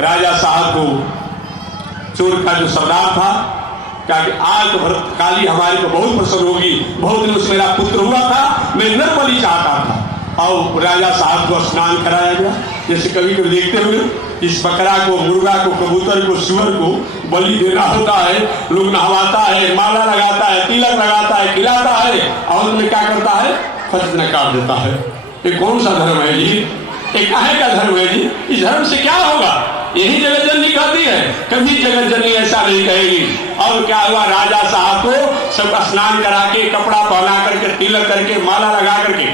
राजा साहब को चोर का जो सरदार था, क्या कि आज तो भरत काली हमारे को बहुत प्रसन्न होगी, बहुत दिनों से मेरा पुत्र हुआ था, मैं नरबलि चाहता था। और राजा साहब को स्नान कराया गया। जैसे कभी कभी देखते हुए इस बकरा को, मुर्गा को, कबूतर को, सुअर को बलि देना होता है, लोग नहवाता है, माला लगाता है, तिलक लगाता है, खिलाता है, और में क्या करता है, फर्ज काट देता है। ये कौन सा धर्म है जी? ये काहे का धर्म है जी? इस धर्म से क्या होगा? यही जगत जननी कहती है, कभी जगत जननी ऐसा नहीं कहेगी। और क्या हुआ, राजा साहब को सब स्नान करा के, कपड़ा पहना करके, तिलक करके, माला लगा करके,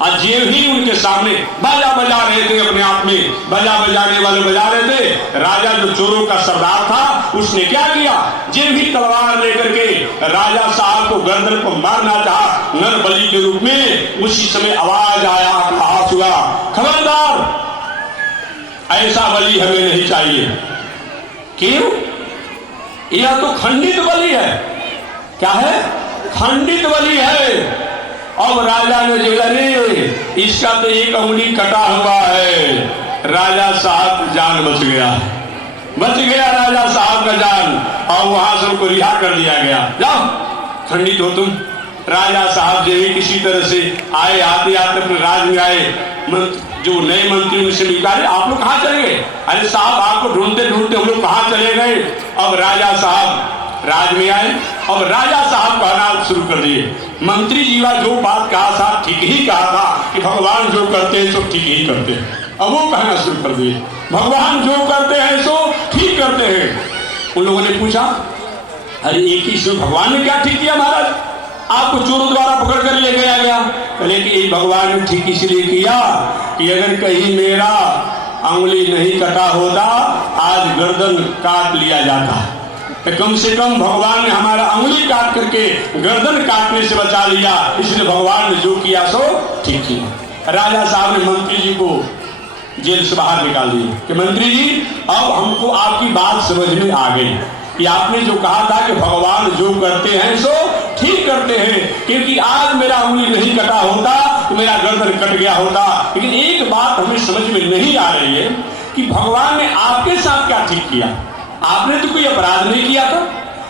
और जेब ही उनके सामने बाजा बजा रहे थे। अपने आप में बाजा बजाने वाले बजा रहे थे। राजा जो चोरों का सरदार था, उसने क्या किया, जेब ही तलवार लेकर के राजा साहब को गर्दन को मारना चाहा नरबलि के रूप में। उसी समय आवाज आया, आवाज हुआ, खबरदार, ऐसा बलि हमें नहीं चाहिए। क्यों? यह तो खंडित बलि है। क्या है? खंडित बलि है। और राजा ने देखा, रे इसका तो एक अंगुली कटा हुआ है। राजा साहब का जान बच गया, बच गया राजा साहब का जान, और वहां से उनको रिहा कर दिया गया। जाओ, खंडित हो तुम। राजा साहब जो किसी तरह से आए, आते आते अपने राज में आए। जो नए मंत्री उनसे मिला, आप लोग कहाँ चले गए? अरे साहब, आपको ढूंढते ढूंढते हम लोग कहाँ चले गए। अब राजा साहब राज में आए और राजा साहब कहना शुरू कर दिए, मंत्री जी जो बात कहा था ठीक ही कहा था कि भगवान जो करते हैं सो ठीक ही करते हैं। अब वो कहना शुरू कर दिए, भगवान जो करते हैं सो ठीक करते हैं। उन लोगों ने पूछा, अरे एक ही सो भगवान ने क्या ठीक किया महाराज? आपको चोरों द्वारा पकड़ कर ले गया गया। कहले कि ये भगवान ने ठीक इसलिए किया कि अगर कहीं मेरा अंगुली नहीं कटा होता, आज गर्दन काट लिया जाता। कम से कम भगवान ने हमारा अंगुली काट करके गर्दन काटने से बचा लिया, इसलिए भगवान ने जो किया सो ठीक किया। राजा साहब ने मंत्री जी को जेल से बाहर निकाल दिए कि मंत्री जी, अब हमको आपकी बात समझ में आ गई कि आपने जो कहा था कि भगवान जो करते हैं सो ठीक करते हैं, क्योंकि आज मेरा अंगुली नहीं कटा होता तो मेरा गर्दन कट गया होता। लेकिन एक बात हमें समझ में नहीं आ रही है कि भगवान ने आपके साथ क्या ठीक किया। आपने तो कोई अपराध नहीं किया था,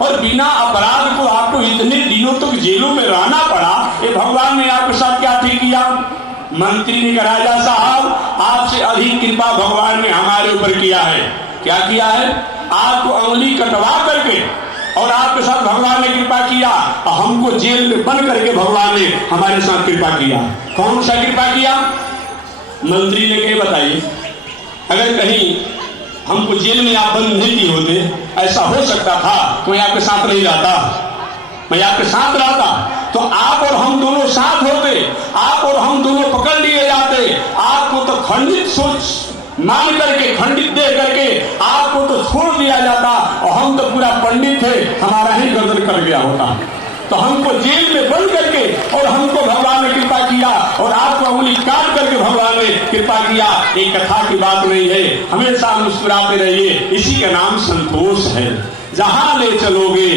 और बिना अपराध को आपको इतने दिनों तक जेलों में रहना पड़ा। ये भगवान ने आपके साथ क्या ठीक किया? मंत्री ने कहा, राजा साहब, आपसे अधिक कृपा भगवान ने हमारे ऊपर किया है। क्या किया है? आपको अंगुली कटवा करके और आपके साथ भगवान ने कृपा किया, और हमको जेल में बंद करके भगवान ने हमारे साथ कृपा किया। कौन सा कृपा किया? मंत्री ने कहा, बताइए, अगर कहीं हमको जेल में आप बंद नहीं किए होते, ऐसा हो सकता था तो मैं आपके साथ नहीं रहता, मैं आपके साथ रहता तो आप और हम दोनों साथ होते, आप और हम दोनों पकड़ लिए जाते। आपको तो खंडित सोच मान करके, खंडित दे करके आपको तो छोड़ दिया जाता, और हम तो पूरा पंडित थे, हमारा ही गर्दन कट गया होता। तो हमको जेल में बंद करके और हमको भगवान ने कृपा किया, और आपको अंगुली काट करके भगवान ने कृपा किया। एक कथा की बात नहीं है, हमेशा मुस्कुराते रहिए, इसी का नाम संतोष है। जहां ले चलोगे